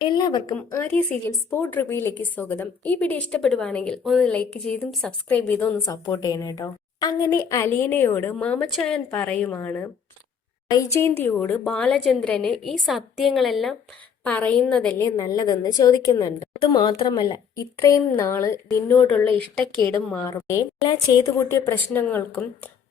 എല്ലാവർക്കും Arya serial spot റിവ്യൂയിലേക്ക് സ്വാഗതം. ഈ വീഡിയോ ഇഷ്ടപ്പെടുവാണെങ്കിൽ ഒന്ന് ലൈക്ക് ചെയ്തും സബ്സ്ക്രൈബ് ചെയ്തും ഒന്ന് സപ്പോർട്ട് ചെയ്യണം കേട്ടോ. അങ്ങനെ അലീനയോട് മാമച്ചായൻ പറയുവാണ്, വൈജയന്തിയോട് ബാലചന്ദ്രന് ഈ സത്യങ്ങളെല്ലാം പറയുന്നതല്ലേ നല്ലതെന്ന് ചോദിക്കുന്നുണ്ട്. അത് മാത്രമല്ല, ഇത്രയും നാള് നിന്നോടുള്ള ഇഷ്ടക്കേടും മാറുകയെ എല്ലാ ചെയ്തു കൂട്ടിയ പ്രശ്നങ്ങൾക്കും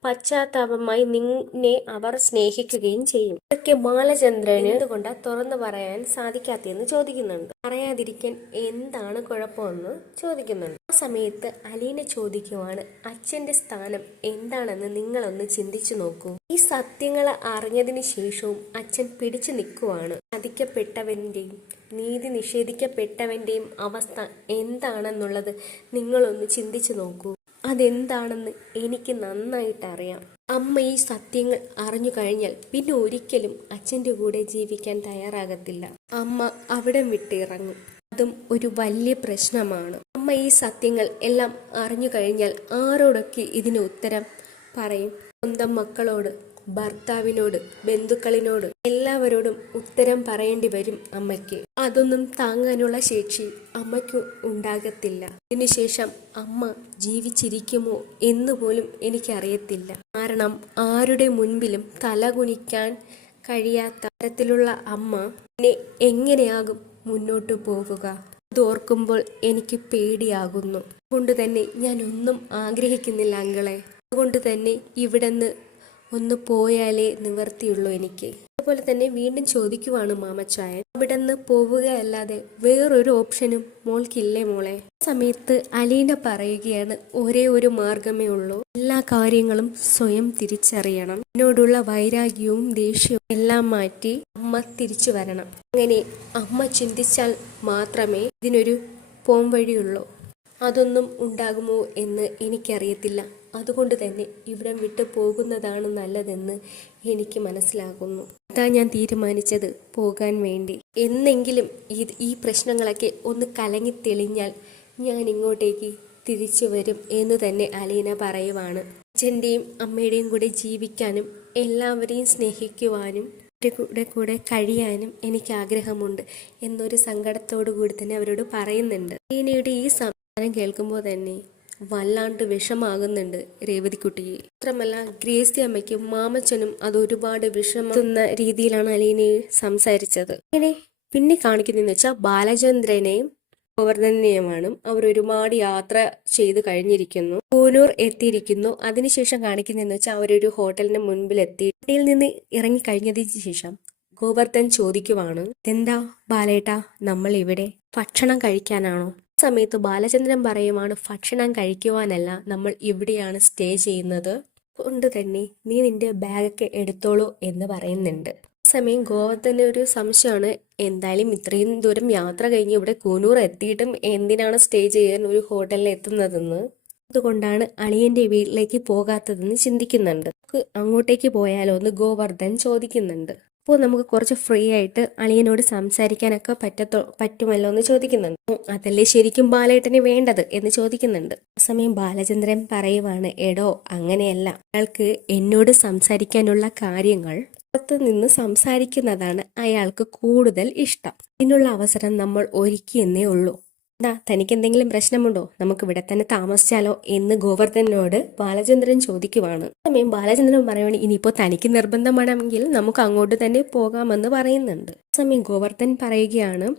പശ്ചാത്താപമായി നിന്നെ അവർ സ്നേഹിക്കുകയും ചെയ്യും. ഇതൊക്കെ ബാലചന്ദ്രന് എന്തുകൊണ്ടാ തുറന്നു പറയാൻ സാധിക്കാത്തെന്ന് ചോദിക്കുന്നുണ്ട്. പറയാതിരിക്കാൻ എന്താണ് കുഴപ്പമെന്ന് ചോദിക്കുന്നുണ്ട്. ആ സമയത്ത് അലീന ചോദിക്കുവാണ്, അച്ഛന്റെ സ്ഥാനം എന്താണെന്ന് നിങ്ങളൊന്ന് ചിന്തിച്ചു നോക്കൂ. ഈ സത്യങ്ങൾ അറിഞ്ഞതിന് ശേഷവും അച്ഛൻ പിടിച്ചു നിൽക്കുവാണ്. ചതിക്കപ്പെട്ടവന്റെയും നീതി നിഷേധിക്കപ്പെട്ടവന്റെയും അവസ്ഥ എന്താണെന്നുള്ളത് നിങ്ങളൊന്ന് ചിന്തിച്ചു നോക്കൂ. അതെന്താണെന്ന് എനിക്ക് നന്നായിട്ട് അറിയാം. അമ്മ ഈ സത്യങ്ങൾ അറിഞ്ഞു കഴിഞ്ഞാൽ പിന്നെ ഒരിക്കലും അച്ഛൻ്റെ കൂടെ ജീവിക്കാൻ തയ്യാറാകത്തില്ല. അമ്മ അവിടം വിട്ടിറങ്ങും. അതും ഒരു വലിയ പ്രശ്നമാണ്. അമ്മ ഈ സത്യങ്ങൾ എല്ലാം അറിഞ്ഞു കഴിഞ്ഞാൽ ആരോടൊക്കെ ഇതിന് ഉത്തരം പറയും? സ്വന്തം മക്കളോട്, ഭർത്താവിനോട്, ബന്ധുക്കളിനോട് എല്ലാവരോടും ഉത്തരം പറയേണ്ടി വരും അമ്മയ്ക്ക്. അതൊന്നും താങ്ങാനുള്ള ശേഷി അമ്മയ്ക്ക് ഉണ്ടാകത്തില്ല. ഇതിനുശേഷം അമ്മ ജീവിച്ചിരിക്കുമോ എന്ന് പോലും എനിക്കറിയത്തില്ല. കാരണം ആരുടെ മുൻപിലും തലകുനിക്കാൻ കഴിയാത്ത തരത്തിലുള്ള അമ്മ പിന്നെ എങ്ങനെയാകും മുന്നോട്ട് പോകുക? ഇതോർക്കുമ്പോൾ എനിക്ക് പേടിയാകുന്നു. അതുകൊണ്ട് തന്നെ ഞാൻ ഒന്നും ആഗ്രഹിക്കുന്നില്ല അങ്കിളെ. അതുകൊണ്ട് തന്നെ ഇവിടുന്ന് ഒന്ന് പോയാലേ നിവർത്തിയുള്ളൂ എനിക്ക്. അതുപോലെ തന്നെ വീണ്ടും ചോദിക്കുവാണ് മാമച്ചായൻ, അവിടെ നിന്ന് പോവുകയല്ലാതെ വേറൊരു ഓപ്ഷനും മോൾക്കില്ലേ മോളെ? സമയത്ത് അലീന പറയുകയാണ്, ഒരേ ഒരു മാർഗമേ ഉള്ളൂ. എല്ലാ കാര്യങ്ങളും സ്വയം തിരിച്ചറിയണം. എന്നോടുള്ള വൈരാഗ്യവും ദേഷ്യവും എല്ലാം മാറ്റി അമ്മ തിരിച്ചു വരണം. അങ്ങനെ അമ്മ ചിന്തിച്ചാൽ മാത്രമേ ഇതിനൊരു പോംവഴിയുള്ളൂ. അതൊന്നും ഉണ്ടാകുമോ എന്ന് എനിക്കറിയത്തില്ല. അതുകൊണ്ട് തന്നെ ഇവിടം വിട്ടു പോകുന്നതാണ് നല്ലതെന്ന് എനിക്ക് മനസ്സിലാകുന്നു. അതാ ഞാൻ തീരുമാനിച്ചത് പോകാൻ വേണ്ടി. എന്നെങ്കിലും ഈ പ്രശ്നങ്ങളൊക്കെ ഒന്ന് കലങ്ങി തെളിഞ്ഞാൽ ഞാൻ ഇങ്ങോട്ടേക്ക് തിരിച്ചു വരും എന്ന് തന്നെ അലീന പറയുവാണ്. അച്ഛൻ്റെയും അമ്മയുടെയും കൂടെ ജീവിക്കാനും എല്ലാവരെയും സ്നേഹിക്കുവാനും കൂടെ കഴിയാനും എനിക്ക് ആഗ്രഹമുണ്ട് എന്നൊരു സങ്കടത്തോടു കൂടി തന്നെ അവരോട് പറയുന്നുണ്ട്. അലീനയുടെ ഈ സംസാരം കേൾക്കുമ്പോൾ തന്നെ വല്ലാണ്ട് വിഷമാകുന്നുണ്ട് രേവതിക്കുട്ടിയെ. മാത്രമല്ല ഗ്രേസി അമ്മയ്ക്കും മാമച്ചനും അത് ഒരുപാട് വിഷമാകുന്ന രീതിയിലാണ് അലീനയെ സംസാരിച്ചത്. അങ്ങനെ പിന്നെ കാണിക്കുന്നതെന്ന് വെച്ചാൽ ബാലചന്ദ്രനെയും ഗോവർദ്ധനെയുമാണ്. അവർ ഒരുപാട് യാത്ര ചെയ്ത് കഴിഞ്ഞിരിക്കുന്നു. കൂനൂർ എത്തിയിരിക്കുന്നു. അതിനുശേഷം കാണിക്കുന്നതെന്ന് വെച്ചാൽ അവരൊരു ഹോട്ടലിന് മുൻപിൽ എത്തി. ഹോട്ടലിൽ നിന്ന് ഇറങ്ങി കഴിഞ്ഞതിന് ശേഷം ഗോവർദ്ധൻ ചോദിക്കുവാണ്, എന്താ ബാലേട്ടാ നമ്മൾ ഇവിടെ ഭക്ഷണം കഴിക്കാനാണോ? സമയത്ത് ബാലചന്ദ്രൻ പറയുവാണ്, ഭക്ഷണം കഴിക്കുവാനല്ല, നമ്മൾ ഇവിടെയാണ് സ്റ്റേ ചെയ്യുന്നത്. കൊണ്ട് തന്നെ നീ നിന്റെ ബാഗൊക്കെ എടുത്തോളൂ എന്ന് പറയുന്നുണ്ട്. സമയം ഗോവർദ്ധന് ഒരു സംശയമാണ്, എന്തായാലും ഇത്രയും ദൂരം യാത്ര കഴിഞ്ഞ് ഇവിടെ കൂനൂർ എത്തിയിട്ടും എന്തിനാണ് സ്റ്റേ ചെയ്യാൻ ഒരു ഹോട്ടലിൽ എത്തുന്നതെന്ന്, അതുകൊണ്ടാണ് അളിയന്റെ വീട്ടിലേക്ക് പോകാത്തതെന്ന് ചിന്തിക്കുന്നുണ്ട്. അങ്ങോട്ടേക്ക് പോയാലോ എന്ന് ഗോവർദ്ധൻ ചോദിക്കുന്നുണ്ട്. അപ്പോൾ നമുക്ക് കുറച്ച് ഫ്രീ ആയിട്ട് അളിയനോട് സംസാരിക്കാനൊക്കെ പറ്റുമല്ലോ എന്ന് ചോദിക്കുന്നുണ്ട്. അതല്ലേ ശരിക്കും ബാലേട്ടന് വേണ്ടത് എന്ന് ചോദിക്കുന്നുണ്ട്. ആ സമയം ബാലചന്ദ്രൻ പറയുവാണ്, എടോ അങ്ങനെയല്ല, അയാൾക്ക് എന്നോട് സംസാരിക്കാനുള്ള കാര്യങ്ങൾ പുറത്തു നിന്ന് സംസാരിക്കുന്നതാണ് അയാൾക്ക് കൂടുതൽ ഇഷ്ടം. ഇതിനുള്ള അവസരം നമ്മൾ ഒരുക്കിയെന്നേ ഉള്ളൂ. തനിക്ക് എന്തെങ്കിലും പ്രശ്നമുണ്ടോ? നമുക്ക് ഇവിടെ തന്നെ താമസിച്ചാലോ എന്ന് ഗോവർദ്ധനോട് ബാലചന്ദ്രൻ ചോദിക്കുവാണ്. സമയം ബാലചന്ദ്രൻ പറയുവാണ്, ഇനിയിപ്പോ തനിക്ക് നിർബന്ധമാണെങ്കിൽ നമുക്ക് അങ്ങോട്ട് തന്നെ പോകാമെന്ന് പറയുന്നുണ്ട്. സമയം ഗോവർദ്ധൻ പറയുകയാണ്,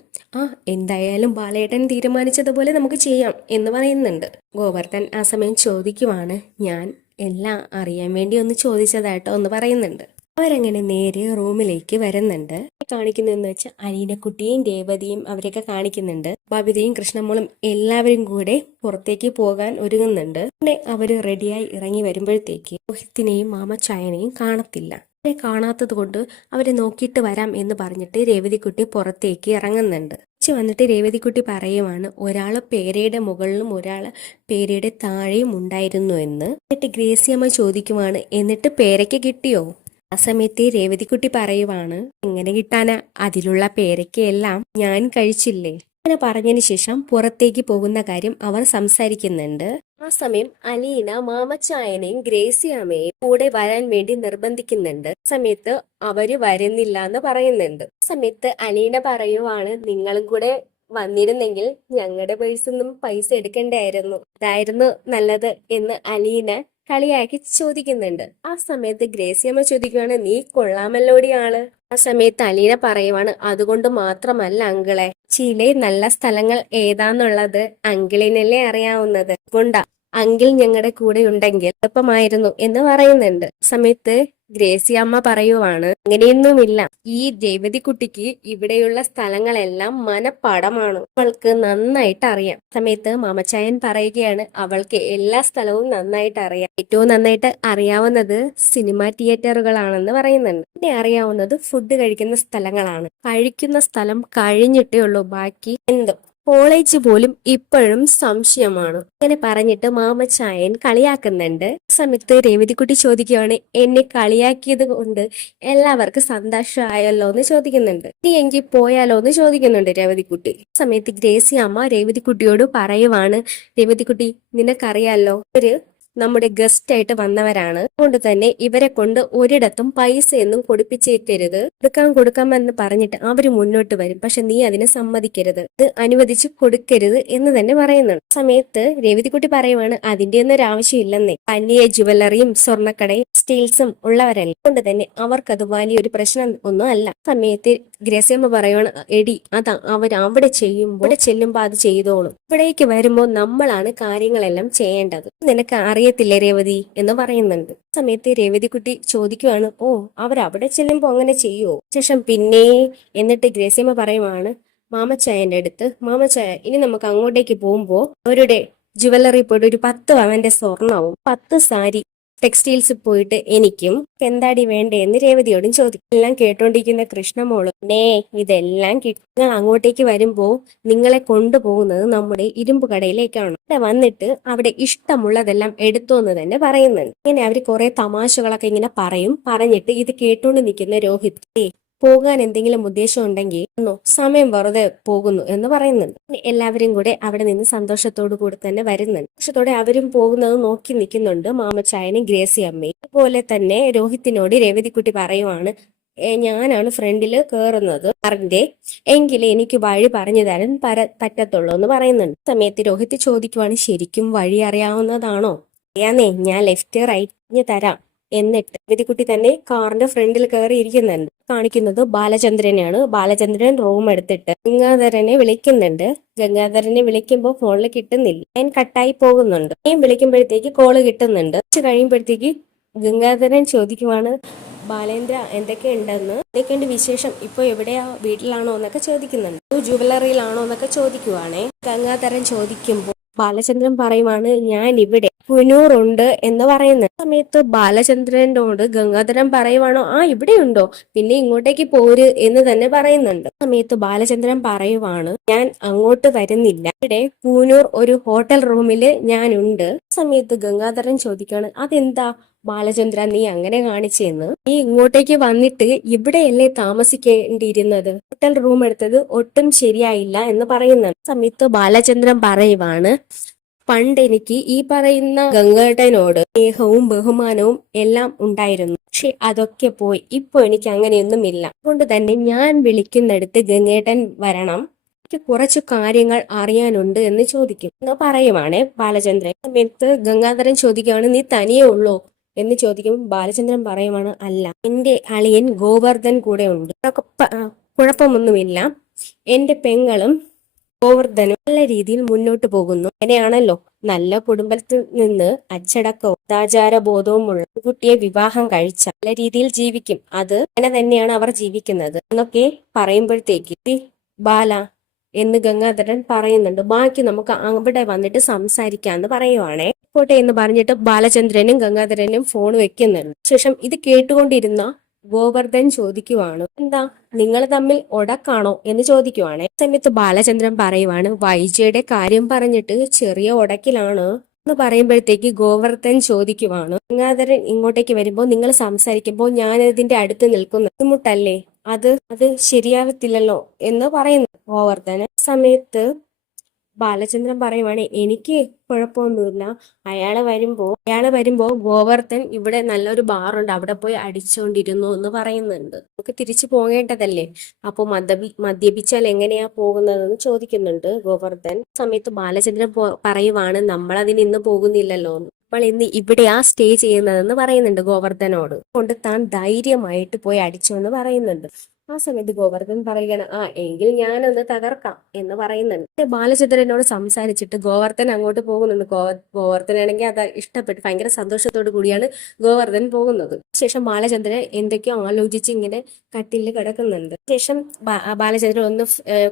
എന്തായാലും ബാലേട്ടൻ തീരുമാനിച്ചതുപോലെ നമുക്ക് ചെയ്യാം എന്ന് പറയുന്നുണ്ട്. ഗോവർദ്ധൻ ആ സമയം ചോദിക്കുവാണ്, ഞാൻ എല്ലാം അറിയാൻ വേണ്ടി ഒന്ന് ചോദിച്ചതായിട്ടോ എന്ന് പറയുന്നുണ്ട്. അവരങ്ങനെ നേരെ റൂമിലേക്ക് വരുന്നുണ്ട്. കാണിക്കുന്നതെന്ന് വെച്ചാൽ അലീനക്കുട്ടിയും രേവതിയും അവരെയൊക്കെ കാണിക്കുന്നുണ്ട്. ബബിതയും കൃഷ്ണമോളും എല്ലാവരും കൂടെ പുറത്തേക്ക് പോകാൻ ഒരുങ്ങുന്നുണ്ട്. പിന്നെ അവര് റെഡിയായി ഇറങ്ങി വരുമ്പോഴത്തേക്ക് രോഹിത്തിനെയും മാമച്ചായനെയും കാണത്തില്ല. അവരെ കാണാത്തത് കൊണ്ട് അവരെ നോക്കിയിട്ട് വരാം എന്ന് പറഞ്ഞിട്ട് രേവതിക്കുട്ടി പുറത്തേക്ക് ഇറങ്ങുന്നുണ്ട്. വന്നിട്ട് രേവതിക്കുട്ടി പറയുവാണ്, ഒരാള് പേരയുടെ മുകളിലും ഒരാള് പേരയുടെ താഴെയും ഉണ്ടായിരുന്നു എന്ന്. എന്നിട്ട് ഗ്രേസിയമ്മ ചോദിക്കുവാണ്, എന്നിട്ട് പേരയ്ക്ക് കിട്ടിയോ? ആ സമയത്ത് രേവതിക്കുട്ടി പറയുവാണ്, എങ്ങനെ കിട്ടാനാ, അതിലുള്ള പേരയ്ക്കെല്ലാം ഞാൻ കഴിച്ചില്ലേ. അങ്ങനെ പറഞ്ഞതിന് ശേഷം പുറത്തേക്ക് പോകുന്ന കാര്യം അവർ സംസാരിക്കുന്നുണ്ട്. ആ സമയം അലീന മാമച്ചായനെയും ഗ്രേസിയാമ്മയെയും കൂടെ വരാൻ വേണ്ടി നിർബന്ധിക്കുന്നുണ്ട്. സമയത്ത് അവര് വരുന്നില്ല എന്ന് പറയുന്നുണ്ട്. സമയത്ത് അലീന പറയുവാണ്, നിങ്ങളും കൂടെ വന്നിരുന്നെങ്കിൽ ഞങ്ങളുടെ പേഴ്സൊന്നും പൈസ എടുക്കണ്ടായിരുന്നു, ഇതായിരുന്നു നല്ലത് എന്ന് അലീന കളിയാക്കി ചോദിക്കുന്നുണ്ട്. ആ സമയത്ത് ഗ്രേസിയമ്മ ചോദിക്കുവാണ്, നീ കൊള്ളാമല്ലോടി ആള്. ആ സമയത്ത് അലീന പറയുവാണ്, അതുകൊണ്ട് മാത്രമല്ല അങ്കിളെ, ചില നല്ല സ്ഥലങ്ങൾ ഏതാന്നുള്ളത് അങ്കിളിനല്ലേ അറിയാവുന്നത്, കൊണ്ടാ അങ്കിൾ ഞങ്ങളുടെ കൂടെ ഉണ്ടെങ്കിൽ എളുപ്പമായിരുന്നു എന്ന് പറയുന്നുണ്ട്. സമയത്ത് ഗ്രേസി അമ്മ പറയുവാണ്, അങ്ങനെയൊന്നുമില്ല, ഈ രേവതി കുട്ടിക്ക് ഇവിടെയുള്ള സ്ഥലങ്ങളെല്ലാം മനപ്പാടമാണ്, അവൾക്ക് നന്നായിട്ട് അറിയാം. സമയത്ത് മാമച്ചായൻ പറയുകയാണ്, അവൾക്ക് എല്ലാ സ്ഥലവും നന്നായിട്ട് അറിയാം, ഏറ്റവും നന്നായിട്ട് അറിയാവുന്നത് സിനിമാ തിയേറ്ററുകളാണെന്ന് പറയുന്നുണ്ട്. പിന്നെ അറിയാവുന്നത് ഫുഡ് കഴിക്കുന്ന സ്ഥലങ്ങളാണ്, കഴിക്കുന്ന സ്ഥലം കഴിഞ്ഞിട്ടേ ഉള്ളൂ ബാക്കി എന്തും, കോളേജ് പോലും ഇപ്പോഴും സംശയമാണ്. അങ്ങനെ പറഞ്ഞിട്ട് മാമച്ചായൻ കളിയാക്കുന്നുണ്ട്. സമയത്ത് രേവതിക്കുട്ടി ചോദിക്കുകയാണ്, എന്നെ കളിയാക്കിയത് കൊണ്ട് എല്ലാവർക്കും സന്തോഷമായല്ലോ എന്ന് ചോദിക്കുന്നുണ്ട്. നീ എങ്കിൽ പോയാലോ എന്ന് ചോദിക്കുന്നുണ്ട് രേവതിക്കുട്ടി. സമയത്ത് ഗ്രേസി അമ്മ രേവതിക്കുട്ടിയോട് പറയുവാണ്, രേവതിക്കുട്ടി നിനക്കറിയാലോ, നമ്മുടെ ഗസ്റ്റ് ആയിട്ട് വന്നവരാണ്, അതുകൊണ്ട് തന്നെ ഇവരെ കൊണ്ട് ഒരിടത്തും പൈസയൊന്നും കൊടുപ്പിച്ചേക്കരുത്, കൊടുക്കാമെന്ന് പറഞ്ഞിട്ട് അവര് മുന്നോട്ട് വരും, പക്ഷെ നീ അതിനെ സമ്മതിക്കരുത്, ഇത് അനുവദിച്ചു കൊടുക്കരുത് എന്ന് തന്നെ പറയുന്നുണ്ട്. സമയത്ത് രേവതിക്കുട്ടി പറയുവാണ്, അതിന്റെ ഒന്നും ഒരു ആവശ്യമില്ലെന്നേ, വലിയ ജുവലറിയും സ്വർണ്ണക്കടയും സ്റ്റീൽസും ഉള്ളവരല്ല, അതുകൊണ്ട് തന്നെ അവർക്കത് വലിയൊരു പ്രശ്നം ഒന്നും അല്ല. സമയത്ത് ഗ്രേസിയമ്മ പറയുവാണ്, എടി അതാ അവിടെ ചെല്ലുമ്പോ അത് ചെയ്തോളും, ഇവിടേക്ക് വരുമ്പോ നമ്മളാണ് കാര്യങ്ങളെല്ലാം ചെയ്യേണ്ടത്, നിനക്ക് അറിയത്തില്ലേ രേവതി എന്ന് പറയുന്നുണ്ട്. സമയത്ത് രേവതിക്കുട്ടി ചോദിക്കുവാണ്, ഓ അവരവിടെ ചെല്ലുമ്പോ അങ്ങനെ ചെയ്യുവോ? ശേഷം പിന്നെ എന്നിട്ട് ഗ്രേസിയമ്മ പറയുവാണ് മാമച്ചായന്റെ അടുത്ത്, മാമച്ചായ ഇനി നമുക്ക് അങ്ങോട്ടേക്ക് പോകുമ്പോ അവരുടെ ജുവലറി പോയിട്ട് ഒരു 10 പവന്റെ സ്വർണവും 10 സാരി ടെക്സ്റ്റൈൽസ് പോയിട്ട് എനിക്കും എന്താടി വേണ്ടേ എന്ന് രേവതിയോടും ചോദിക്കും. എല്ലാം കേട്ടോണ്ടിരിക്കുന്ന കൃഷ്ണമോള്, ഇതെല്ലാം നിങ്ങൾ അങ്ങോട്ടേക്ക് വരുമ്പോ നിങ്ങളെ കൊണ്ടുപോകുന്നത് നമ്മുടെ ഇരുമ്പ് കടയിലേക്കാണ്, അവിടെ വന്നിട്ട് അവിടെ ഇഷ്ടമുള്ളതെല്ലാം എടുത്തോ എന്ന് തന്നെ പറയുന്നുണ്ട്. ഇങ്ങനെ അവര് കുറെ തമാശകളൊക്കെ ഇങ്ങനെ പറഞ്ഞിട്ട് ഇത് കേട്ടോണ്ട് നിൽക്കുന്ന രോഹിത്, പോകാൻ എന്തെങ്കിലും ഉദ്ദേശം ഉണ്ടെങ്കിൽ സമയം വെറുതെ പോകുന്നു എന്ന് പറയുന്നുണ്ട്. എല്ലാവരും കൂടെ അവിടെ നിന്ന് സന്തോഷത്തോടു കൂടി തന്നെ വരുന്നുണ്ട്. സന്തോഷത്തോടെ അവരും പോകുന്നത് നോക്കി നിൽക്കുന്നുണ്ട് മാമച്ചായനും ഗ്രേസി അമ്മയും. അതുപോലെ തന്നെ രോഹിത്തിനോട് രേവതിക്കുട്ടി പറയുവാണ്, ഞാനാണ് ഫ്രണ്ടില് കേറുന്നത് കാറിന്റെ, എങ്കിലേ എനിക്ക് വഴി പറഞ്ഞു തരാൻ പറ്റത്തുള്ളൂ എന്ന് പറയുന്നുണ്ട്. സമയത്ത് രോഹിത് ചോദിക്കുവാണ്, ശരിക്കും വഴി അറിയാവുന്നതാണോ? അറിയാന്നേ, ഞാൻ ലെഫ്റ്റ് റൈറ്റ് തരാം. എന്നിട്ട് രേവതിക്കുട്ടി തന്നെ കാറിന്റെ ഫ്രണ്ടിൽ കയറി ഇരിക്കുന്നുണ്ട്. കാണിക്കുന്നത് ബാലചന്ദ്രനെയാണ്. ബാലചന്ദ്രൻ റൂം എടുത്തിട്ട് ഗംഗാധരനെ വിളിക്കുന്നുണ്ട്. ഗംഗാധരനെ വിളിക്കുമ്പോൾ ഫോണിൽ കിട്ടുന്നില്ല, ലൈൻ കട്ടായി പോകുന്നുണ്ട്. വിളിക്കുമ്പോഴത്തേക്ക് കോള് കിട്ടുന്നുണ്ട്. കുറച്ച് കഴിയുമ്പോഴത്തേക്ക് ഗംഗാധരൻ ചോദിക്കുവാണ്, ബാലേന്ദ്ര എന്തൊക്കെയുണ്ട് വിശേഷം, ഇപ്പൊ എവിടെയാ, വീട്ടിലാണോ എന്നൊക്കെ ചോദിക്കുന്നുണ്ട്. ജുവലറിയിലാണോ എന്നൊക്കെ ചോദിക്കുവാണേ. ഗംഗാധരൻ ചോദിക്കുമ്പോൾ ബാലചന്ദ്രൻ പറയുവാണ്, ഞാൻ ഇവിടെ പുനൂറുണ്ട് എന്ന് പറയുന്ന സമയത്ത് ബാലചന്ദ്രനോട് ഗംഗാധരൻ പറയുവാണോ, ഇവിടെ ഉണ്ടോ, പിന്നെ ഇങ്ങോട്ടേക്ക് പോര് എന്ന് തന്നെ പറയുന്നുണ്ട്. സമയത്ത് ബാലചന്ദ്രൻ പറയുവാണ്, ഞാൻ അങ്ങോട്ട് വരുന്നില്ല, ഇവിടെ പൂനൂർ ഒരു ഹോട്ടൽ റൂമില് ഞാനുണ്ട്. സമയത്ത് ഗംഗാധരൻ ചോദിക്കാണ്, അതെന്താ ബാലചന്ദ്ര നീ അങ്ങനെ കാണിച്ചെന്ന്, നീ ഇങ്ങോട്ടേക്ക് വന്നിട്ട് ഇവിടെയല്ലേ താമസിക്കേണ്ടിയിരുന്നത്, ഹോട്ടൽ റൂം എടുത്തത് ഒട്ടും ശരിയായില്ല എന്ന് പറയുന്നുണ്ട്. സമയത്ത് ബാലചന്ദ്രൻ പറയുവാണ്, പണ്ട് എനിക്ക് ഈ പറയുന്ന ഗംഗേട്ടനോട് സ്നേഹവും ബഹുമാനവും എല്ലാം ഉണ്ടായിരുന്നു, പക്ഷെ അതൊക്കെ പോയി, ഇപ്പൊ എനിക്ക് അങ്ങനെയൊന്നുമില്ല, അതുകൊണ്ട് തന്നെ ഞാൻ വിളിക്കുന്നിടത്ത് ഗംഗേട്ടൻ വരണം, എനിക്ക് കുറച്ചു കാര്യങ്ങൾ അറിയാനുണ്ട് എന്ന് ചോദിക്കും എന്ന് പറയുവാണേ ബാലചന്ദ്രൻ. സമയത്ത് ഗംഗാധരൻ ചോദിക്കുകയാണ്, നീ തനിയേ ഉള്ളോ എന്ന് ചോദിക്കും. ബാലചന്ദ്രൻ പറയുവാണ്, അല്ല, എന്റെ അളിയൻ ഗോവർദ്ധൻ കൂടെ ഉണ്ട്, കുഴപ്പമൊന്നുമില്ല, എന്റെ പെങ്ങളും ഗോവർദ്ധനും നല്ല രീതിയിൽ മുന്നോട്ട് പോകുന്നു, അങ്ങനെയാണല്ലോ, നല്ല കുടുംബത്തിൽ നിന്ന് അച്ചടക്കവും സദാചാരബോധവുമുള്ള കുട്ടിയെ വിവാഹം കഴിച്ച നല്ല രീതിയിൽ ജീവിക്കും, അത് അങ്ങനെ തന്നെയാണ് അവർ ജീവിക്കുന്നത് എന്നൊക്കെ പറയുമ്പോഴത്തേക്ക് ബാല എന്ന് ഗംഗാധരൻ പറയുന്നുണ്ട്, ബാക്കി നമുക്ക് അവിടെ വന്നിട്ട് സംസാരിക്കാന്ന് പറയുവാണേ, പോട്ടെ എന്ന് പറഞ്ഞിട്ട് ബാലചന്ദ്രനും ഗംഗാധരനും ഫോൺ വെക്കുന്നുണ്ട്. ശേഷം ഇത് കേട്ടുകൊണ്ടിരുന്ന ഗോവർദ്ധൻ ചോദിക്കുവാണ്, എന്താ നിങ്ങൾ തമ്മിൽ ഒടക്കാണോ എന്ന് ചോദിക്കുവാണ്. സമയത്ത് ബാലചന്ദ്രൻ പറയുവാണ്, വൈജയുടെ കാര്യം പറഞ്ഞിട്ട് ചെറിയ ഒടക്കിലാണ് എന്ന് പറയുമ്പോഴത്തേക്ക് ഗോവർദ്ധൻ ചോദിക്കുവാണ്, ഗംഗാധരൻ ഇങ്ങോട്ടേക്ക് വരുമ്പോൾ നിങ്ങൾ സംസാരിക്കുമ്പോൾ ഞാൻ ഇതിന്റെ അടുത്ത് നിൽക്കുന്ന ബുദ്ധിമുട്ടല്ലേ, അത് ശരിയാവത്തില്ലല്ലോ എന്ന് പറയുന്നു. ഗോവർദ്ധന. സമയത്ത് ബാലചന്ദ്രൻ പറയുവാണ് എനിക്ക് കുഴപ്പമൊന്നുമില്ല, അയാള് വരുമ്പോ ഗോവർദ്ധൻ ഇവിടെ നല്ലൊരു ബാറുണ്ട് അവിടെ പോയി അടിച്ചുകൊണ്ടിരുന്നു എന്ന് പറയുന്നുണ്ട്. നമുക്ക് തിരിച്ചു പോകേണ്ടതല്ലേ, അപ്പൊ മദ്യപിച്ചാൽ എങ്ങനെയാ പോകുന്നതെന്ന് ചോദിക്കുന്നുണ്ട് ഗോവർദ്ധൻ. സമയത്ത് ബാലചന്ദ്രൻ പറയുവാണ് നമ്മൾ അതിന് ഇന്ന് പോകുന്നില്ലല്ലോ, നമ്മൾ ഇന്ന് ഇവിടെയാ സ്റ്റേ ചെയ്യുന്നതെന്ന് പറയുന്നുണ്ട് ഗോവർദ്ധനോട്. കൊണ്ട് താൻ ധൈര്യമായിട്ട് പോയി അടിച്ചു എന്ന് പറയുന്നുണ്ട്. ആ സമയത്ത് ഗോവർദ്ധൻ പറയുകയാണ്, എങ്കിൽ ഞാനൊന്ന് തകർക്കാം എന്ന് പറയുന്നുണ്ട്. ബാലചന്ദ്രനോട് സംസാരിച്ചിട്ട് ഗോവർദ്ധൻ അങ്ങോട്ട് പോകുന്നുണ്ട്. ഗോവർദ്ധനാണെങ്കിൽ അത് ഇഷ്ടപ്പെട്ട് ഭയങ്കര സന്തോഷത്തോടു കൂടിയാണ് ഗോവർദ്ധൻ പോകുന്നത്. ശേഷം ബാലചന്ദ്രൻ എന്തൊക്കെയോ ആലോചിച്ച് ഇങ്ങനെ കട്ടിലിൽ കിടക്കുന്നുണ്ട്. ശേഷം ബാലചന്ദ്രൻ ഒന്ന്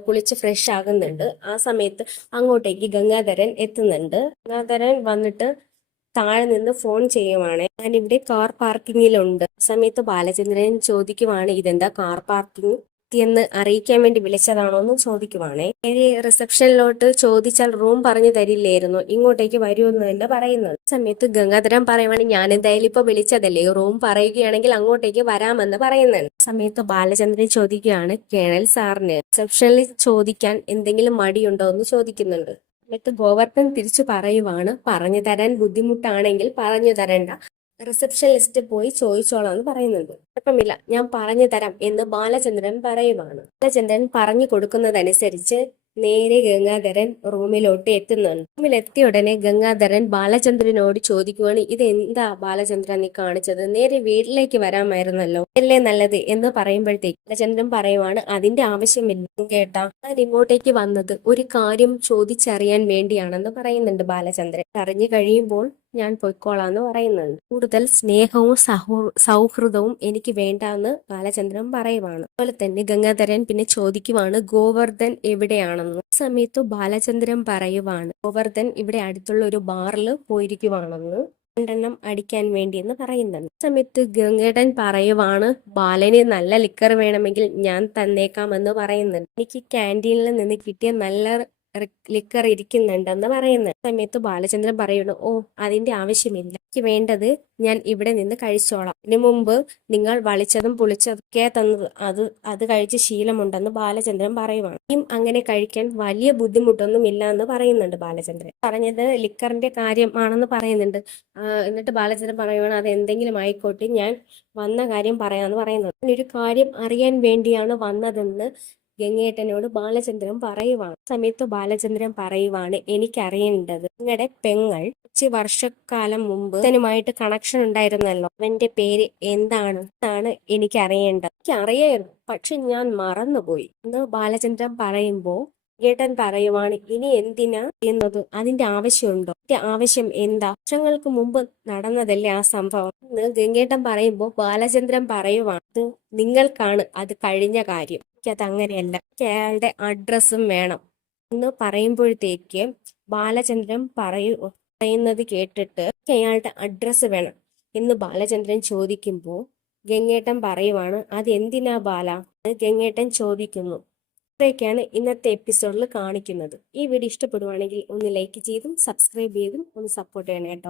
കുളിച്ച് ഫ്രഷ് ആകുന്നുണ്ട്. ആ സമയത്ത് അങ്ങോട്ടേക്ക് ഗംഗാധരൻ എത്തുന്നുണ്ട്. ഗംഗാധരൻ വന്നിട്ട് താഴെ നിന്ന് ഫോൺ ചെയ്യുവാണ്, ഞാൻ ഇവിടെ കാർ പാർക്കിങ്ങിലുണ്ട്. സമയത്ത് ബാലചന്ദ്രൻ ചോദിക്കുവാണ്, ഇതെന്താ കാർ പാർക്കിംഗ് എന്ന് അറിയിക്കാൻ വേണ്ടി വിളിച്ചതാണോ എന്ന് ചോദിക്കുവാണേ. റിസപ്ഷനിലോട്ട് ചോദിച്ചാൽ റൂം പറഞ്ഞു തരില്ലായിരുന്നു, ഇങ്ങോട്ടേക്ക് വരുമെന്ന് തന്നെ പറയുന്നത്. സമയത്ത് ഗംഗാധരൻ പറയുവാണ്, ഞാൻ എന്തായാലും ഇപ്പൊ വിളിച്ചതല്ലേ, റൂം പറയുകയാണെങ്കിൽ അങ്ങോട്ടേക്ക് വരാമെന്ന് പറയുന്നത്. സമയത്ത് ബാലചന്ദ്രൻ ചോദിക്കുകയാണ്, കേണൽ സാറിന് റിസപ്ഷനിൽ ചോദിക്കാൻ എന്തെങ്കിലും മടിയുണ്ടോ എന്ന് ചോദിക്കുന്നുണ്ട്. എന്നിട്ട് ഗോവർദ്ധൻ തിരിച്ചു പറയുവാണ്, പറഞ്ഞു തരാൻ ബുദ്ധിമുട്ടാണെങ്കിൽ പറഞ്ഞു തരണ്ട, റിസപ്ഷനിസ്റ്റ് പോയി ചോദിച്ചോളാം എന്ന് പറയുന്നുണ്ട്. കുഴപ്പമില്ല, ഞാൻ പറഞ്ഞു തരാം എന്ന് ബാലചന്ദ്രൻ പറയുവാണ്. ബാലചന്ദ്രൻ പറഞ്ഞു കൊടുക്കുന്നതനുസരിച്ച് നേരെ ഗംഗാധരൻ റൂമിലോട്ട് എത്തുന്നുണ്ട്. റൂമിലെത്തിയ ഉടനെ ഗംഗാധരൻ ബാലചന്ദ്രനോട് ചോദിക്കുവാണ്, ഇത് എന്താ ബാലചന്ദ്രൻ നീ കാണിച്ചത്, നേരെ വീട്ടിലേക്ക് വരാമായിരുന്നല്ലോ, അല്ലേ നല്ലത് എന്ന് പറയുമ്പോഴത്തേക്ക് ബാലചന്ദ്രൻ പറയുവാണ്, അതിന്റെ ആവശ്യമില്ല കേട്ടാ, ഞാൻ ഇങ്ങോട്ടേക്ക് വന്നത് ഒരു കാര്യം ചോദിച്ചറിയാൻ വേണ്ടിയാണെന്ന് പറയുന്നുണ്ട് ബാലചന്ദ്രൻ. അറിഞ്ഞു കഴിയുമ്പോൾ ഞാൻ പൊയ്ക്കോളാന്ന് പറയുന്നുണ്ട്. കൂടുതൽ സ്നേഹവും സൗഹൃദവും എനിക്ക് വേണ്ടാന്ന് ബാലചന്ദ്രൻ പറയുവാണ്. അതുപോലെ തന്നെ ഗംഗാധരൻ പിന്നെ ചോദിക്കുവാണ്, ഗോവർദ്ധൻ എവിടെയാണെന്ന്. സമയത്ത് ബാലചന്ദ്രൻ പറയുവാണ്, ഗോവർദ്ധൻ ഇവിടെ അടുത്തുള്ള ഒരു ബാറിൽ പോയിരിക്കുവാണെന്ന്, രണ്ടെണ്ണം അടിക്കാൻ വേണ്ടി എന്ന് പറയുന്നുണ്ട്. സമയത്ത് ഗംഗേടൻ പറയുവാണ്, ബാലന് നല്ല ലിക്കർ വേണമെങ്കിൽ ഞാൻ തന്നേക്കാമെന്ന് പറയുന്നുണ്ട്. എനിക്ക് ക്യാൻറ്റീനിൽ നിന്ന് കിട്ടിയ നല്ല ലിക്കർ ഇരിക്കുന്നുണ്ടെന്ന് പറയുന്ന സമയത്ത് ബാലചന്ദ്രൻ പറയുന്നു, അതിന്റെ ആവശ്യമില്ല, എനിക്ക് വേണ്ടത് ഞാൻ ഇവിടെ നിന്ന് കഴിച്ചോളാം, ഇതിനു മുമ്പ് നിങ്ങൾ വളിച്ചതും പുളിച്ചതൊക്കെ തന്നത് അത് കഴിച്ച് ശീലമുണ്ടെന്ന് ബാലചന്ദ്രൻ പറയുവാണ്. ഇനിയും അങ്ങനെ കഴിക്കാൻ വലിയ ബുദ്ധിമുട്ടൊന്നും ഇല്ല എന്ന് പറയുന്നുണ്ട് ബാലചന്ദ്രൻ. പറഞ്ഞത് ലിക്കറിന്റെ കാര്യമാണെന്ന് പറയുന്നുണ്ട്. എന്നിട്ട് ബാലചന്ദ്രൻ പറയുവാണ്, അത് എന്തെങ്കിലും ആയിക്കോട്ടെ, ഞാൻ വന്ന കാര്യം പറയാമെന്ന് പറയുന്നുണ്ട്. ഒരു കാര്യം അറിയാൻ വേണ്ടിയാണ് വന്നതെന്ന് ഗംഗേട്ടനോട് ബാലചന്ദ്രൻ പറയുവാണ്. സമയത്ത് ബാലചന്ദ്രൻ പറയുവാണ്, എനിക്കറിയേണ്ടത് നിങ്ങളുടെ പെങ്ങൾ കുറച്ച് വർഷക്കാലം മുമ്പ് തനുമായിട്ട് കണക്ഷൻ ഉണ്ടായിരുന്നല്ലോ, അവന്റെ പേര് എന്താണ് എനിക്കറിയേണ്ടത്. എനിക്കറിയായിരുന്നു, പക്ഷെ ഞാൻ മറന്നുപോയി എന്ന് ബാലചന്ദ്രൻ പറയുമ്പോ ഗംഗേട്ടൻ പറയുവാണ്, ഇനി എന്തിനാ എന്നത്, അതിന്റെ ആവശ്യമുണ്ടോ, അതിന്റെ ആവശ്യം എന്താ, വർഷങ്ങൾക്ക് മുമ്പ് നടന്നതല്ലേ ആ സംഭവം എന്ന് ഗംഗേട്ടൻ പറയുമ്പോ ബാലചന്ദ്രൻ പറയുവാണ്, അത് നിങ്ങൾക്കാണ് അത് കഴിഞ്ഞ കാര്യം, അത് അങ്ങനെയല്ല, അയാളുടെ അഡ്രസ്സും വേണം എന്ന് പറയുമ്പോഴത്തേക്ക് ബാലചന്ദ്രൻ പറയുന്നത് കേട്ടിട്ട് അയാളുടെ അഡ്രസ്സ് വേണം എന്ന് ബാലചന്ദ്രൻ ചോദിക്കുമ്പോൾ ഗംഗേട്ടൻ പറയുവാണ്, അത് എന്തിനാ ബാല എന്ന് ഗംഗേട്ടൻ ചോദിക്കുന്നു. ഇത്രയൊക്കെയാണ് ഇന്നത്തെ എപ്പിസോഡിൽ കാണിക്കുന്നത്. ഈ വീഡിയോ ഇഷ്ടപ്പെടുവാണെങ്കിൽ ഒന്ന് ലൈക്ക് ചെയ്തും സബ്സ്ക്രൈബ് ചെയ്തും ഒന്ന് സപ്പോർട്ട് ചെയ്യണം കേട്ടോ.